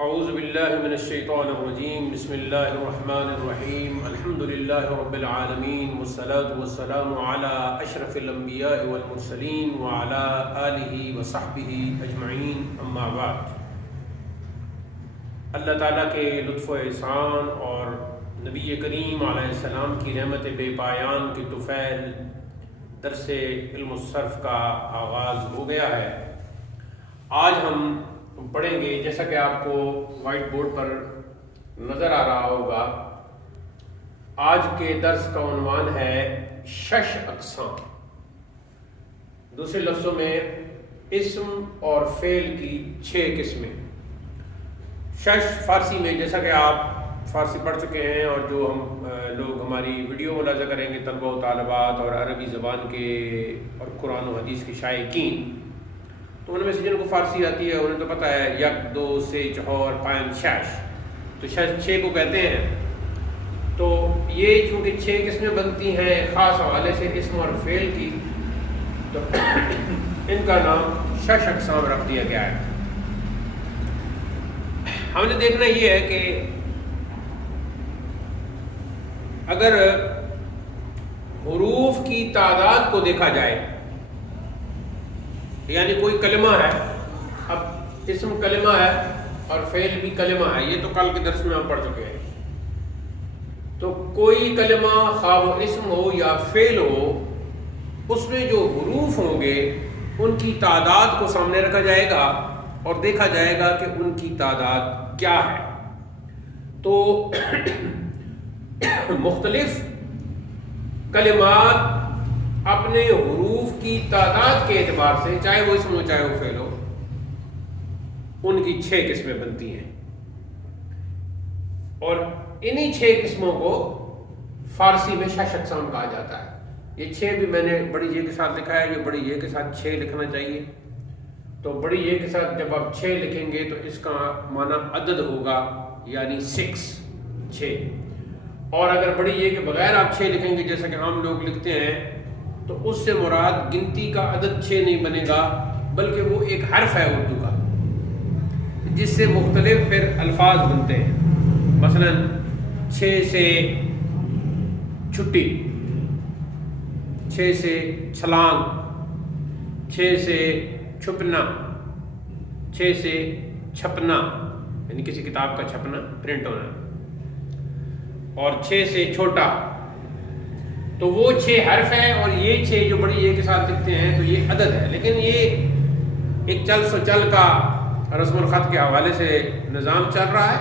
اعوذ باللہ من الشیطان الرجیم بسم اللہ الرحمن الرحیم الحمد للہ رب العالمین والصلاة والسلام علی اشرف الانبیاء والمرسلین وعلی آلہ وصحبہ اجمعین اما بعد۔ اللہ تعالیٰ کے لطف و احسان اور نبی کریم علیہ السلام کی رحمت بے پایان کے طفیل درس علم الصرف کا آغاز ہو گیا ہے۔ آج ہم پڑھیں گے، جیسا کہ آپ کو وائٹ بورڈ پر نظر آ رہا ہوگا، آج کے درس کا عنوان ہے شش اقسام۔ دوسرے لفظوں میں اسم اور فعل کی 6 قسمیں۔ شش فارسی میں، جیسا کہ آپ فارسی پڑھ چکے ہیں اور جو ہم لوگ ہماری ویڈیو ملاحظہ کریں گے، طلبہ و طالبات اور عربی زبان کے اور قرآن و حدیث کے شائقین، تو ان میں سے جن کو فارسی آتی ہے انہیں تو پتہ ہے یک، دو، سے، چہور، پانچ، شش، تو شش 6 کو کہتے ہیں۔ تو یہ چونکہ 6 قسمیں بنتی ہیں خاص حوالے سے اسم اور فعل کی، تو ان کا نام شش اقسام رکھ دیا گیا ہے۔ ہم نے دیکھنا یہ ہے کہ اگر حروف کی تعداد کو دیکھا جائے، یعنی کوئی کلمہ ہے، اب اسم کلمہ ہے اور فعل بھی کلمہ ہے، یہ تو کل کے درس میں ہم پڑھ چکے ہیں۔ تو کوئی کلمہ خواہ وہ اسم ہو یا فعل ہو، اس میں جو حروف ہوں گے ان کی تعداد کو سامنے رکھا جائے گا اور دیکھا جائے گا کہ ان کی تعداد کیا ہے۔ تو مختلف کلمات اپنے حروف کی تعداد کے اعتبار سے، چاہے وہ اسم ہو چاہے وہ فعل ہو، ان کی 6 قسمیں بنتی ہیں، اور انہی 6 قسموں کو فارسی میں شش اقسام کہا جاتا ہے۔ یہ 6 بھی میں نے بڑی یہ کے ساتھ لکھا ہے، یہ بڑی یہ کے ساتھ 6 لکھنا چاہیے۔ تو بڑی یہ کے ساتھ جب آپ 6 لکھیں گے تو اس کا معنی عدد ہوگا، یعنی 6۔ اور اگر بڑی یہ کے بغیر آپ 6 لکھیں گے جیسا کہ ہم لوگ لکھتے ہیں، تو اس سے مراد گنتی کا عدد 6 نہیں بنے گا، بلکہ وہ ایک حرف ہے اردو کا، جس سے مختلف پھر الفاظ بنتے ہیں۔ مثلا 6 سے چھٹی، 6 سے چھلانگ، 6 سے چھپنا، 6 سے چھپنا یعنی کسی کتاب کا چھپنا، پرنٹ ہونا، اور 6 سے چھوٹا۔ تو وہ 6 حرف ہیں، اور یہ 6 جو بڑی یہ کے ساتھ لکھتے ہیں تو یہ عدد ہے، لیکن یہ ایک چل سو چل کا رسم الخط کے حوالے سے نظام چل رہا ہے،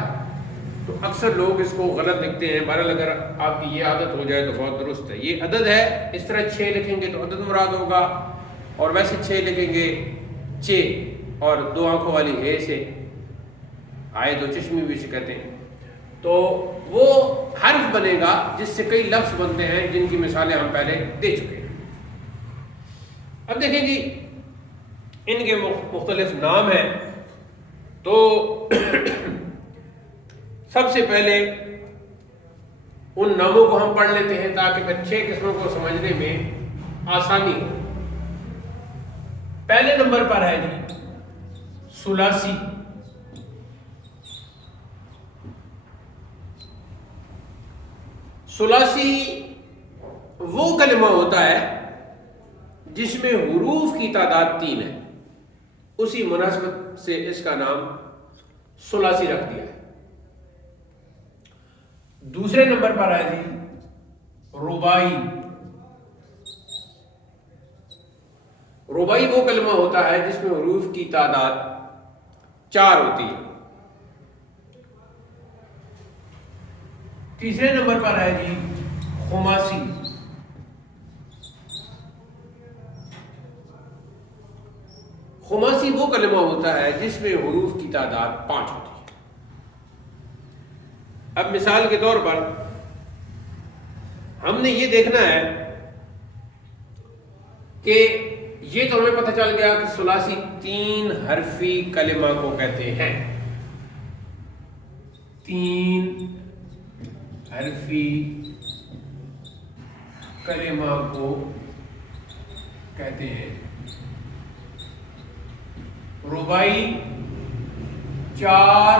تو اکثر لوگ اس کو غلط لکھتے ہیں۔ بہرحال اگر آپ کی یہ عادت ہو جائے تو بہت درست ہے۔ یہ عدد ہے، اس طرح 6 لکھیں گے تو عدد مراد ہوگا، اور ویسے 6 لکھیں گے چے اور 2 آنکھوں والی ہے سے، آئے 2 چشمی بھی سے کہتے ہیں، تو وہ حرف بنے گا جس سے کئی لفظ بنتے ہیں، جن کی مثالیں ہم پہلے دے چکے ہیں۔ اب دیکھیں جی، ان کے مختلف نام ہیں۔ تو سب سے پہلے ان ناموں کو ہم پڑھ لیتے ہیں تاکہ پھر 6 قسموں کو سمجھنے میں آسانی ہو۔ پہلے نمبر پر ہے جی ثلاثی۔ ثلاثی وہ کلمہ ہوتا ہے جس میں حروف کی تعداد 3 ہے، اسی مناسبت سے اس کا نام ثلاثی رکھ دیا ہے۔ دوسرے نمبر پر ہے جی رباعی۔ رباعی وہ کلمہ ہوتا ہے جس میں حروف کی تعداد 4 ہوتی ہے۔ تیسرے نمبر پر ہے جی خماسی۔ خماسی وہ کلمہ ہوتا ہے جس میں حروف کی تعداد 5 ہوتی ہے۔ اب مثال کے طور پر ہم نے یہ دیکھنا ہے کہ یہ تو ہمیں پتہ چل گیا کہ ثلاثی 3 حرفی کلمہ کو کہتے ہیں، 3 حرفی کلمہ کو کہتے ہیں۔ رباعی 4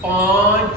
5,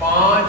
5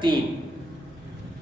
3,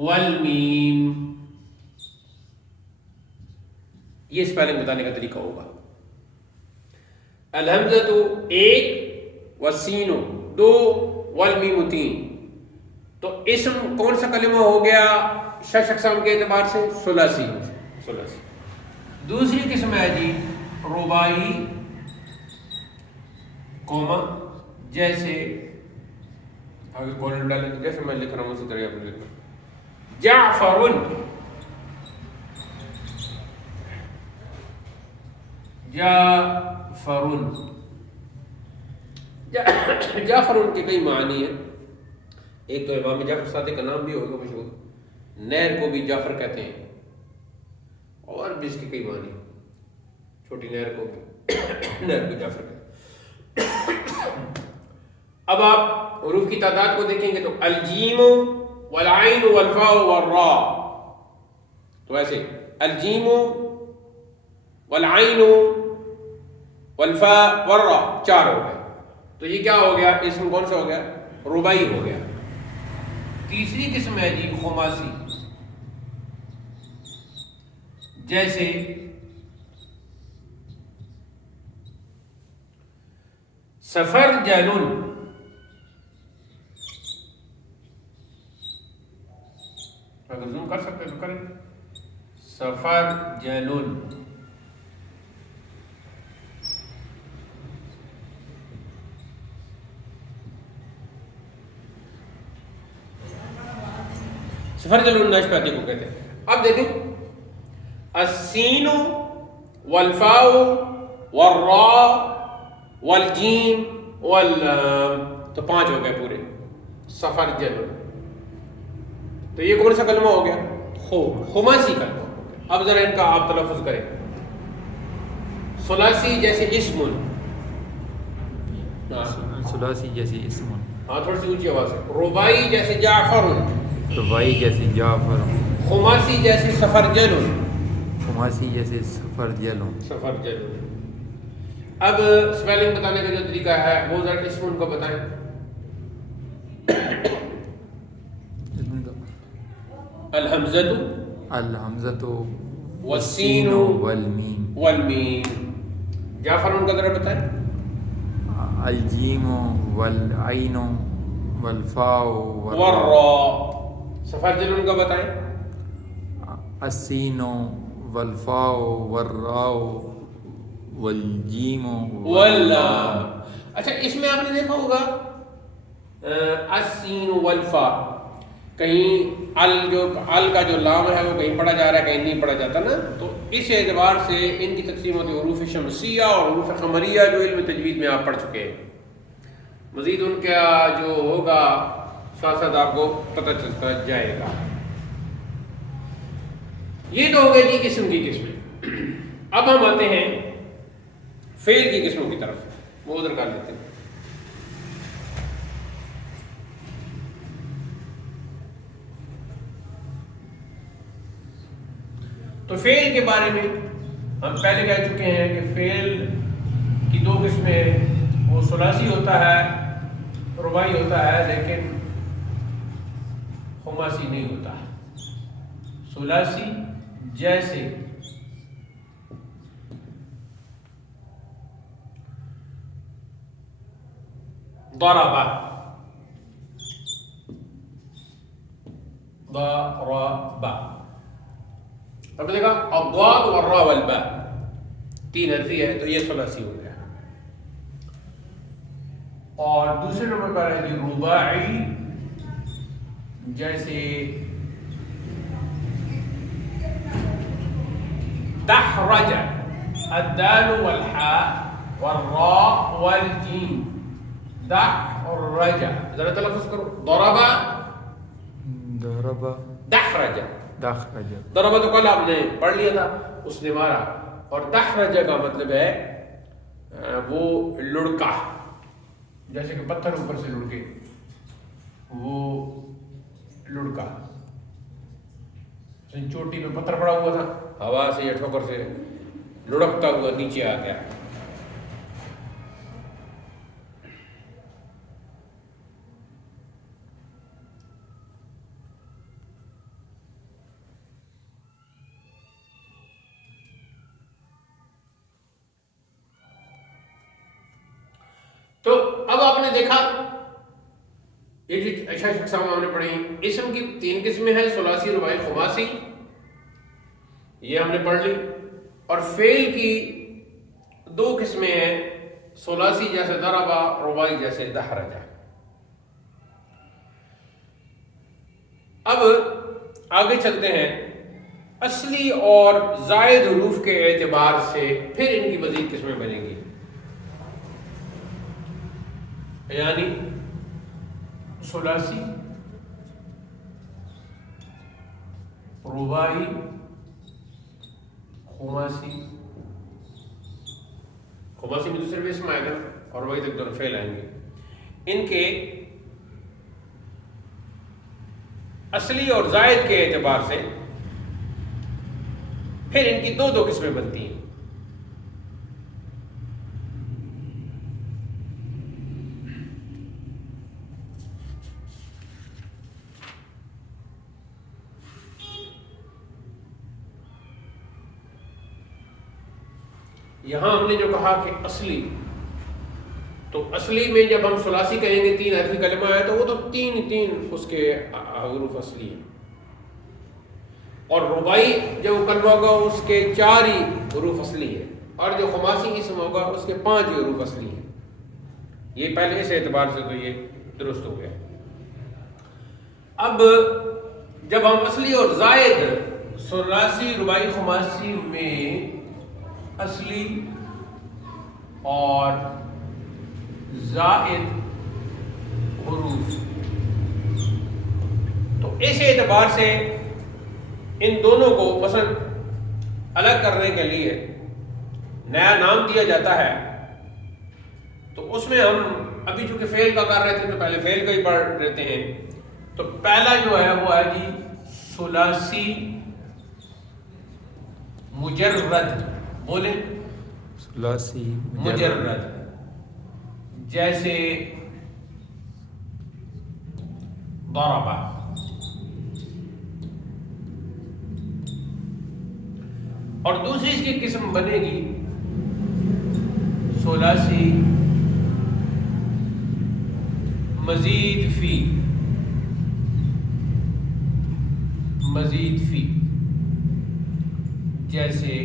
والمیم. یہ اسپیلنگ بتانے کا طریقہ ہوگا. الحمزۃ ایک، والسین دو، والمیم تین. تو اسم کون سا کلمہ ہو گیا شش اقسام کے اعتبار سے؟ ثلاثی. دوسری قسم ہے جی رباعی، کوما، جیسے آگے کالم ڈالیں گے جیسے میں لکھ رہا ہوں اسی طرح آپ نے لکھنا. جعفر، جعفر کے کئی معنی ہیں. ایک تو امام جعفر صادق کا نام بھی ہوگا مشہور. نہر کو بھی جعفر کہتے ہیں اور بھی اس کے کئی معنی. چھوٹی نہر کو بھی نہر کو جعفر کہتے ہیں. اب آپ حروف کی تعداد کو دیکھیں گے تو الجیم والعین والفاء والراء. تو ایسے الجیم والعین والفاء والراء 4 ہو گئے. تو یہ کیا ہو گیا؟ اسم کون سا ہو گیا؟ رباعی ہو گیا. تیسری قسم ہے جی خماسی، جیسے سفر جلن، اگر زوم کر سکتے تو کریں. سفر جلن. سفر جلن ناشپاتی کو کہتے ہیں. اب دیکھیں السین والفاء والراء والجیم واللام، تو 5 ہو گئے پورے. سفر جلن. تو یہ کون سا کلمہ ہو گیا؟ خماسی کلمہ. اب ذرا ان کا آپ تلفظ کریں. ثلاثی جیسے اسم، ثلاثی جیسے اسم، ہاں تھوڑی سی اونچی آواز ہے. رباعی جیسے جعفر، رباعی جیسے جعفر. خماسی جیسے سفر جلن، خماسی جیسے سفر جلن. سفر جلن. اب اسپیلنگ بتانے کا جو طریقہ ہے وہ ذرا اسم ان کو بتائیں. الحمزۃ، الحمزۃ والسین والمیم. والمیم. جعفر ان کا ذرا بتائیں. الجیم والعین والفاء والراء. سفر جلن کا بتائیں. السین والفاء والراء والجیم واللام. اچھا اس میں آپ نے دیکھا ہوگا السین والفاء، کہیں ال کا جو لام ہے وہ کہیں پڑھا جا رہا ہے کہیں نہیں پڑھا جاتا نا. تو اس اعتبار سے ان کی تقسیم ہوتی ہے حروف شمسیہ اور حروف قمریہ جو علم تجوید میں آپ پڑھ چکے ہیں. مزید ان کا جو ہوگا ساتھ ساتھ آپ کو پتہ چلتا جائے گا. یہ تو ہو گئی جی اسم کی قسمیں. اب ہم آتے ہیں فعل کی قسموں کی طرف. وہ ادھر کر لیتے ہیں. تو فعل کے بارے میں ہم پہلے کہہ چکے ہیں کہ فعل کی 2 قسمیں ہیں. وہ ثلاثی ہوتا ہے، رباعی ہوتا ہے، لیکن خماسی نہیں ہوتا. ثلاثی جیسے ضرب، ضرب. اب دیکھا الضاد والراء والباء 3 حرفی ہے تو یہ ثلاثی ہو گیا. اور دوسرے نمبر پر ہے جی رباعی، جیسے دحرج، الدال والحاء والراء والجیم. دحرج. ذرا تلفظ کرو. ضرب، ضرب، دحرج. دحرج. ضرب تو کل آپ نے پڑھ لیا تھا، اس نے مارا. اور دحرج کا مطلب ہے وہ لڑکا، جیسے کہ پتھر اوپر سے لڑکے، وہ لڑکا. چوٹی پہ پتھر پڑا ہوا تھا، ہوا سے یا ٹھوکر سے لڑکتا ہوا نیچے آ گیا. نے دیکھا یہ جو اقسام ہم نے پڑھی، اسم کی 3 قسمیں ہیں، ثلاثی، رباعی، خماسی، یہ ہم نے پڑھ لی. اور فعل کی 2 قسمیں ہیں، ثلاثی جیسے ضربا، رباعی جیسے دحرجا. اب آگے چلتے ہیں، اصلی اور زائد حروف کے اعتبار سے پھر ان کی مزید قسمیں بنیں گی. یعنی ثلاثی، رباعی، خماسی. خماسی میں تو صرف اسم آئے گا اور رباعی تک دونوں فعل آئیں گے. ان کے اصلی اور زائد کے اعتبار سے پھر ان کی 2 قسمیں بنتی ہیں. یہاں ہم نے جو کہا کہ اصلی، تو اصلی میں جب ہم ثلاثی کہیں گے 3 حرفی کلمہ ہے تو وہ تو 3 اس کے حروف اصلی ہیں. اور رباعی جو کلمہ ہوگا اس کے 4 ہی حروف اصلی ہیں، اور جو خماسی اسم ہوگا اس کے 5 ہی حروف اصلی ہیں. یہ پہلے اس اعتبار سے تو یہ درست ہو گیا. اب جب ہم اصلی اور زائد ثلاثی، رباعی، خماسی میں اصلی اور زائد حروف، تو اس اعتبار سے ان دونوں کو مثلا الگ کرنے کے لیے نیا نام دیا جاتا ہے. تو اس میں ہم ابھی چونکہ فعل کا کر رہے تھے تو پہلے فعل کا ہی پڑھ لیتے ہیں. تو پہلا جو ہے وہ ہے جی ثلاثی مجرد. بولیں ثلاثی مجرد، جیسے ضربا. اور دوسری اس کی قسم بنے گی ثلاثی مزید فی. مزید فی جیسے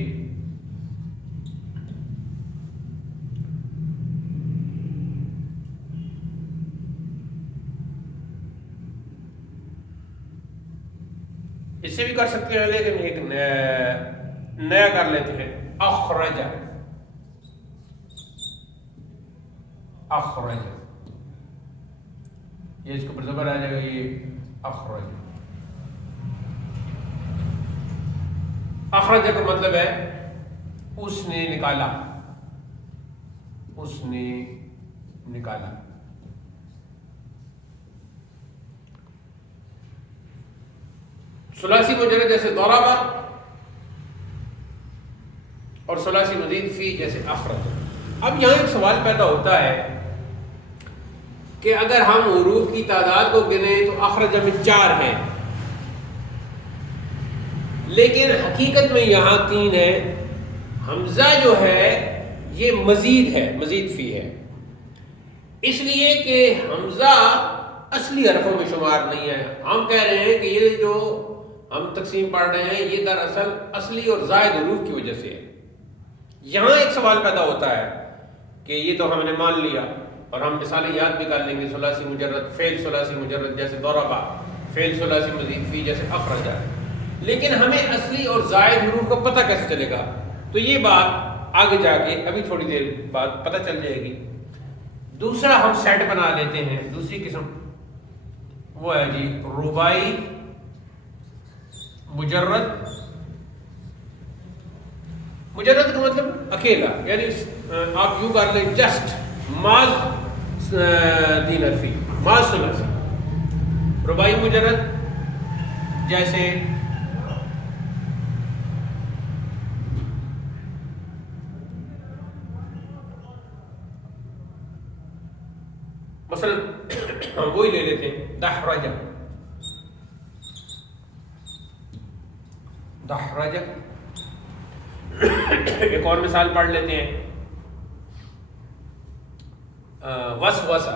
اس سے بھی کر سکتے ہیں، لیکن ایک نیا کر لیتے ہیں، اخرج. اخرج یہ اس کے اوپر زبر آ جائے گا، یہ اخرج. اخرج کا مطلب ہے اس نے نکالا، اس نے نکالا. ثلاثی مجرد جیسے ضربا اور ثلاثی مزید فی جیسے اخرج. اب یہاں ایک سوال پیدا ہوتا ہے کہ اگر ہم حروف کی تعداد کو گنیں تو اخرج میں 4 ہیں، لیکن حقیقت میں یہاں 3 ہے. حمزہ جو ہے یہ مزید ہے، مزید فی ہے، اس لیے کہ حمزہ اصلی حرفوں میں شمار نہیں ہے. ہم کہہ رہے ہیں کہ یہ جو ہم تقسیم پڑھ رہے ہیں یہ دراصل اصلی اور زائد حروف کی وجہ سے ہے. یہاں ایک سوال پیدا ہوتا ہے کہ یہ تو ہم نے مان لیا اور ہم مثالیں یاد بھی کر لیں گے، ثلاثی مجرد، فعل ثلاثی مجرد جیسے ضربا، فعل ثلاثی مزید فی جیسے اخرج، لیکن ہمیں اصلی اور زائد حروف کا پتہ کیسے چلے گا؟ تو یہ بات آگے جا کے ابھی تھوڑی دیر بعد پتہ چل جائے گی. دوسرا ہم سیٹ بنا لیتے ہیں، دوسری قسم وہ ہے جی رباعی مجرد. مجرد کا مطلب اکیلا، یعنی آپ یوں کر لیں جسٹ ماز 3 حرفی، ماز ثلاثی. رباعی مجرد جیسے مثلا وہی لے لیتے ہیں دحرجہ. دحرجہ. ایک اور مثال پڑھ لیتے ہیں وسوسہ.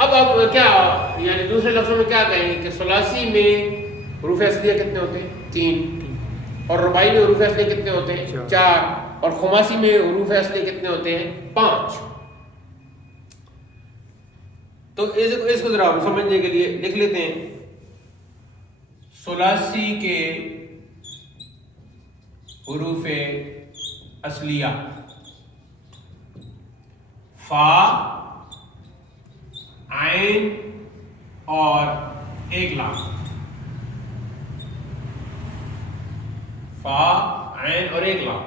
اب کیا یعنی دوسرے لفظوں میں کیا کہیں گے کہ ثلاثی میں حروف اصلیہ کتنے ہوتے ہیں؟ 3. اور رباعی میں حروف اصلیہ کتنے ہوتے ہیں؟ 4. اور خماسی میں حروف اصلیہ کتنے ہوتے ہیں؟ 5. تو اس کو ذرا سمجھنے کے لیے لکھ لیتے ہیں. ثلاثی کے حروف اصلیہ فا، عین اور ایک لام. فا، عین اور ایک لام.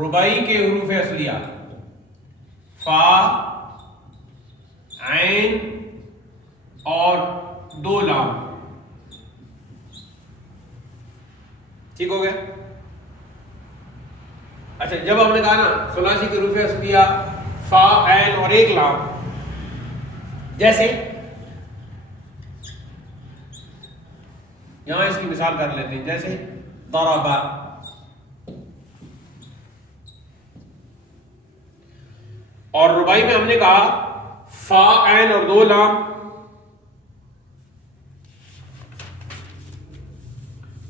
رباعی کے حروف اصلیہ فا، عین اور 2 لام. ٹھیک ہو گیا؟ اچھا، جب ہم نے کہا نا ثلاثی کے حروف اصلیہ فا، عین اور ایک لام، جیسے یہاں اس کی مثال کر لیتے ہیں. جیسے ضرب، اور رباعی میں ہم نے کہا فا، عین اور 2 لام.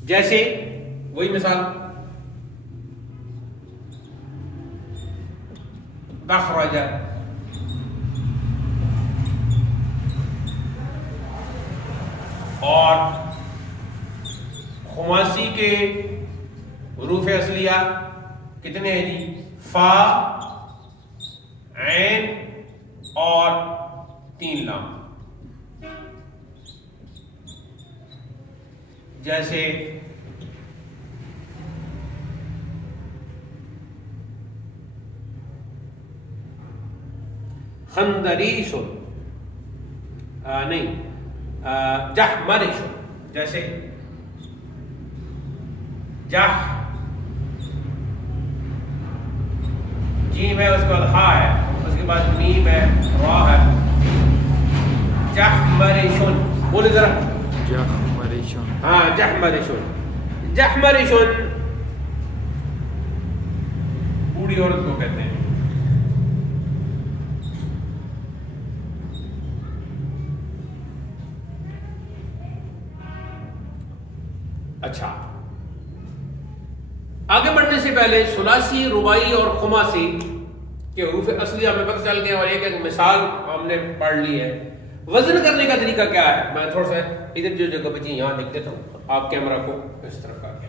جیسے وہی مثال اخرج. اور خماسی کے حروف اصلیہ کتنے ہیں جی؟ فا، عین اور 3 لام. جیسے خندریش، نہیں جحمرش. جیسے جح، جیم ہے، اس کے بعد ہا ہے، اس کے بعد میم ہے، را ہے. جحمرشن، بولے ذرا. جحمرشن. ہاں، جحمرشن. جحمرشن بوڑھی عورت کو کہتے ہیں. اچھا، آگے بڑھنے سے پہلے ثلاثی، رباعی اور خماسی کے حروف اصلیہ ہمیں پتہ چل گیا، اور ایک مثال ہم نے پڑھ لی ہے. وزن کرنے کا طریقہ کیا ہے؟ میں تھوڑا سا ادھر جو جگہ بچی یہاں لکھ دیتا ہوں، آپ کیمرہ کو اس طرف کر کے.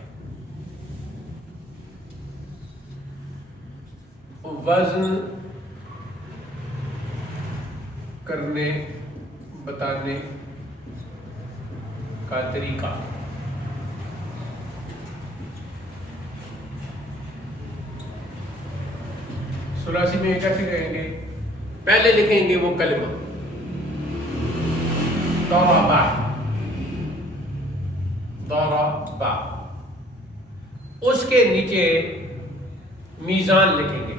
وزن کرنے بتانے کا طریقہ. ثلاثی میں کیسے کہیں گے؟ پہلے لکھیں گے وہ کلمہ ضرب، ضرب، اس کے نیچے میزان لکھیں گے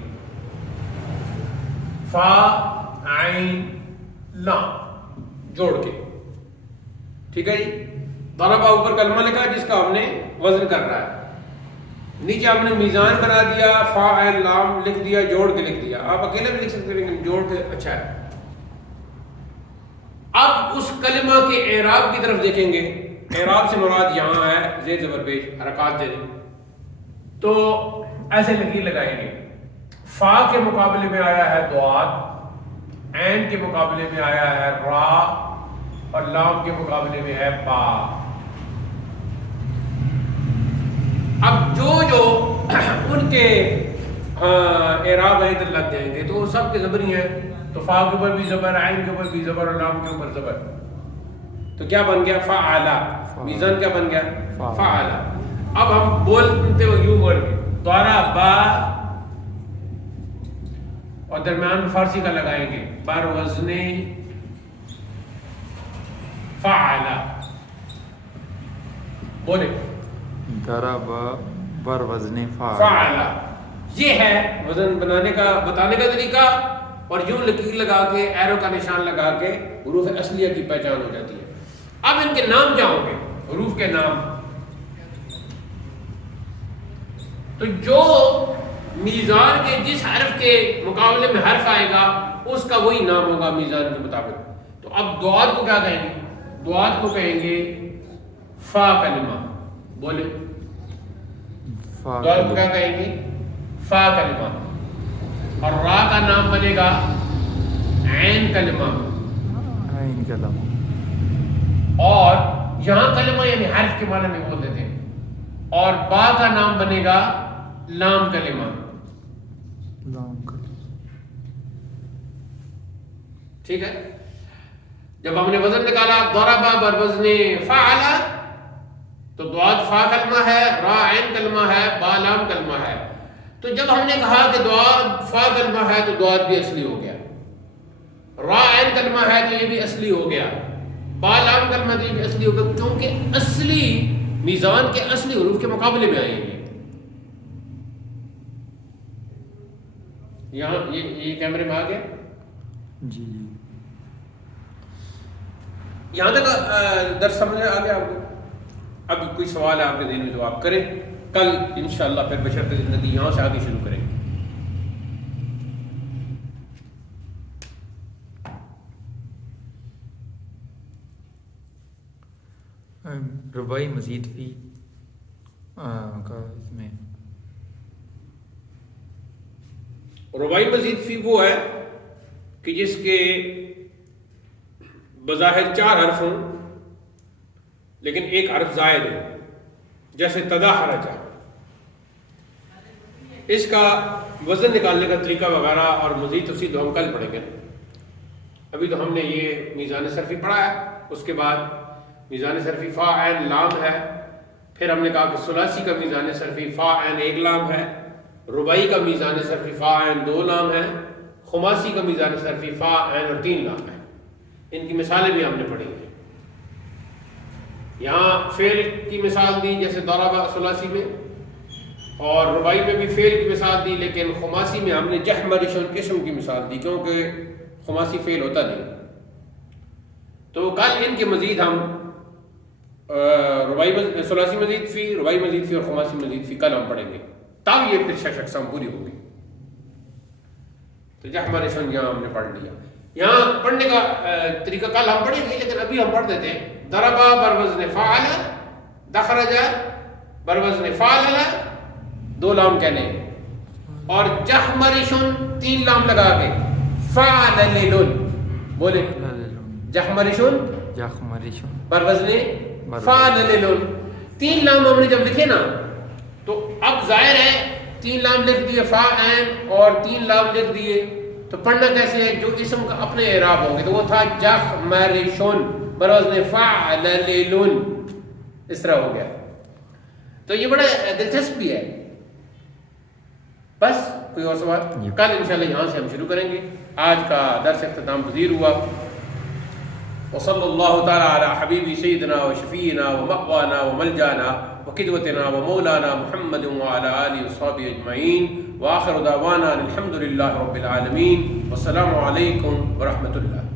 فا، عین، لام جوڑ کے. ٹھیک ہے جی؟ ضرب اوپر کلمہ لکھا جس کا ہم نے وزن کر رہا ہے، نیچے ہم نے میزان بنا دیا، فا، عین، لام لکھ دیا، جوڑ کے لکھ دیا. آپ اکیلے بھی لکھ سکتے ہیں لیکن جوڑ کے اچھا ہے. اب اس کلمہ کے اعراب کی طرف دیکھیں گے. اعراب سے مراد یہاں ہے زیر زبر پیش حرکات جیسے. تو ایسے لکیر لگائیں گے. فا کے مقابلے میں آیا ہے ضاد، عین کے مقابلے میں آیا ہے را، اور لام کے مقابلے میں ہے با. اب جو ان کے اعراب ادھر لگ جائیں گے تو وہ سب کے زبری ہیں. تو فا کے اوپر بھی زبر، عین کے اوپر بھی زبر، اور لام کے اوپر زبر. تو کیا بن گیا؟ فعلا. میزان کیا بن گیا؟ فعلا. اب ہم بولتے ہو یوں بول کے ضرب، اور درمیان میں فارسی کا لگائیں گے بر وزن فعلا. بولے ضرب بر وزن فعلا. یہ ہے وزن بنانے کا بتانے کا طریقہ. اور یوں لکیر لگا کے ایرو کا نشان لگا کے حروف اصلیہ کی پہچان ہو جاتی ہے. اب ان کے نام کیا ہوں گے؟ حروف کے نام. تو جو میزان کے جس حرف کے مقابلے میں حرف آئے گا اس کا وہی نام ہوگا میزان کے مطابق. تو اب دعات کو کیا کہیں گے؟ دعات کو کہیں گے فا کلمہ. بولے دعات کو کیا کہیں گے؟ فا کلمہ. اور را کا نام بنے گا عین کلمہ. عین کلمہ. اور یہاں کلمہ یعنی حرف کے معنی میں بول دیتے ہیں. اور با کا نام بنے گا لام کلمہ. لام کلمہ. ٹھیک ہے. جب ہم نے وزن نکالا ضرب بر وزن فعل تو دعات فا کلمہ ہے، را عین کلمہ ہے، با لام کلمہ ہے. تو جب ہم نے کہا کہ دعات فا کلمہ ہے تو دعات بھی اصلی ہو گیا، را عین کلمہ ہے تو یہ بھی اصلی ہو گیا، با لام کلمہ تو یہ بھی اصلی ہو گیا، کیونکہ اصلی میزان کے اصلی حروف کے مقابلے میں آئیں گے. یہاں یہ کیمرے میں آ گیا. جی جی. یہاں تک درس سمجھ آ گیا آپ کو؟ اب کوئی سوال ہے آپ کے ذہن میں تو آپ کریں. کل انشاءاللہ پھر بشرط زندگی یہاں سے آگے شروع کریں گے. رباعی مزید فی کا اس میں رباعی مزید فی وہ ہے کہ جس کے بظاہر 4 حرف ہوں لیکن ایک حرف زائد ہو، جیسے تداحرج. اس کا وزن نکالنے کا طریقہ وغیرہ اور مزید تفصیل تو ہم کل پڑھیں گے. ابھی تو ہم نے یہ میزان صرفی پڑھا ہے. اس کے بعد میزان صرفی فا عین لام ہے. پھر ہم نے کہا کہ ثلاثی کا میزان صرفی فا عین 1 لام ہے. رباعی کا میزان صرفی فا عین 2 لام ہے. خماسی کا میزان صرفی فا عین اور 3 لام ہے. ان کی مثالیں بھی ہم نے پڑھی ہیں. یہاں فعل کی مثال دی جیسے ضرب ثلاثی میں، اور رباعی میں بھی فعل کی مثال دی، لیکن خماسی میں ہم نے جحمرش القسم کی مثال دی کیونکہ خماسی فعل ہوتا نہیں. تو کل ان کے مزید ہم رباعی ثلاثی مزید فی، رباعی مزید فی اور خماسی مزید فی کل ہم پڑھیں گے، تب یہ پھر اقسام پوری ہوگی. تو جحمرش یہاں ہم نے پڑھ لیا. یہاں پڑھنے کا طریقہ کل ہم پڑھیں گے، لیکن ابھی ہم پڑھ دیتے ہیں. ضرب بر وزن فعل، دخرج بر وزن فعل 2 لام کہنے، اور جحمرشن 3 لام لگا کے فعللن. بولے جحمرشن بر وزن فعللن. 3 لام ہم نے جب لکھے نا تو اب ظاہر ہے 3 لام لکھ دیے فا عین اور 3 لام لکھ دیے تو پڑھنا کیسے ہے؟ جو اسم کا اپنے اعراب ہوں گے تو وہ تھا جحمرشن بر وزن فعللن. اس طرح ہو گیا. تو یہ بڑا دلچسپ بھی ہے. بس کوئی اور سوال؟ کل انشاءاللہ یہاں سے ہم شروع کریں گے. آج کا درس اختتام پذیر ہوا. وصلی اللہ تعالی علی حبیبی سیدنا و شفیعنا و مأوانا و ملجانا و قدوتنا و مولانا محمد وعلی آلہ وصحبہ اجمعین. وآخر دعوانا الحمد للہ رب العالمین. والسلام علیکم ورحمۃ اللہ.